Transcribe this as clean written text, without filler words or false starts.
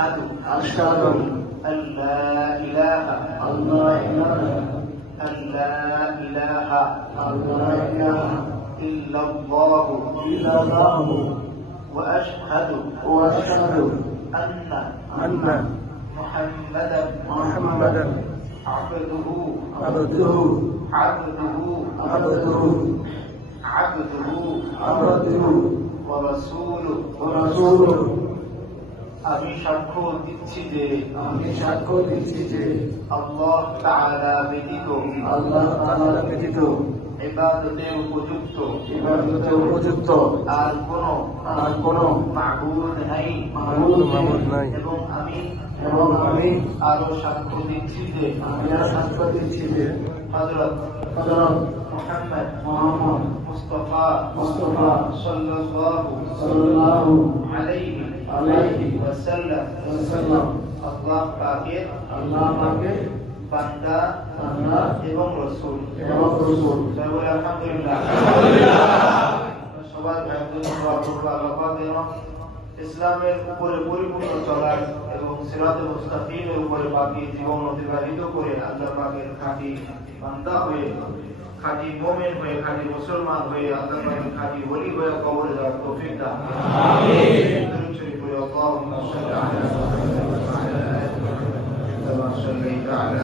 أشهد أن لا إله إلا الله وأشهد أن محمدا عبده ورسوله আমি সাক্ষ্য দিচ্ছি যে আল্লাহ তাআলা ব্যতীত ইবাদতের উপযুক্ত আর কোনো মাবুদ নাই এবং আমি আরো সাক্ষ্য দিচ্ছি যে হযরত মুহাম্মদ মুস্তাফা সাল্লাল্লাহু আলাইহি ওয়াসাল্লাম আল্লাহ পাকের বান্দা এবং রাসূল। আলহামদুলিল্লাহ। সবাই ইসলামের উপরে পরিপূর্ণ চলার এবং সিরাতে মুস্তাকিমের উপরে বাকি জীবন অতিবাহিত করে আল্লাহ পাকের খাঁটি বান্দা হয়ে, খাঁটি মুমিন হয়ে, খাঁটি মুসলমান হয়ে, আল্লাহ পাকের খাঁটি ওলি হয়ে কবরে যাওয়ার তৌফিক দান। আমিন। দরুদ শরীফ পড়ে আল্লাহুম্মা সাল্লি আলা